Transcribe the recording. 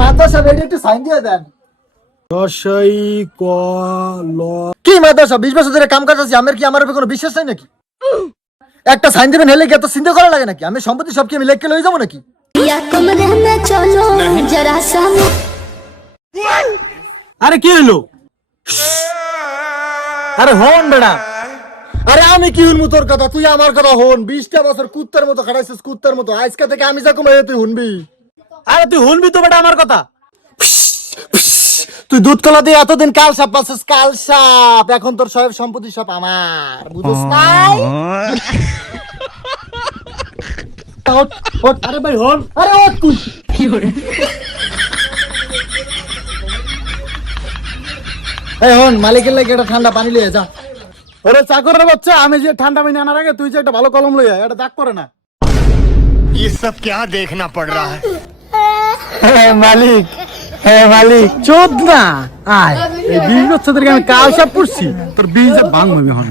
মাদ্রাসা ready একটু sign দিয়ে দেন। রসাই ক ল। কি মাদ্রাসা 20 বছর ধরে কাম করতেছি, আমার কি আমার উপর কোনো বিশ্বাস নাই নাকি? একটা সাইন দিবেন হেলে কি এত চিন্তা করা লাগে নাকি? আমি সম্পত্তি সব কি আমি লেখকে লই যাবো নাকি? আরে কি হলো? আরে হন বেড়া। আরে আমি কি শুনবো তোর কথা? তুই আমার কথা হন। 20টা বছর কুত্তার মতো খাটাইছিস, কুত্তার মতো। আজকে থেকে আমি যা কমাই তুই শুনবি। আরে তুই শুনবি তো বেটা আমার কথা। তুই দুধ কলা দিয়ে এতদিন কাল সাপ পাচ্ছিস, কাল সাপ। এখন তোর সব সম্পত্তি সব আমার, বুঝছিস নাই? ওঠ, ওঠ। আরে ভাই হন। আরে ওঠ তুই। এই হন, মালিকের লাগে একটা ঠান্ডা পানি লিয়ে যা। ওরে চাকরের বাচ্চা, আমি যে ঠান্ডা পানি আনার আগে তুই যে একটা ভালো কলম লইয়া, এটা দাগ করে না। ये सब क्या देखना पड़ रहा है। হ্যাঁ মালিক, হ্যাঁ মালিক। চোদ না আয়, এই 20 বছর ধরে আমি কাল সাপ পড়ছি, তোর বীজ ভাঙ হইবে হন।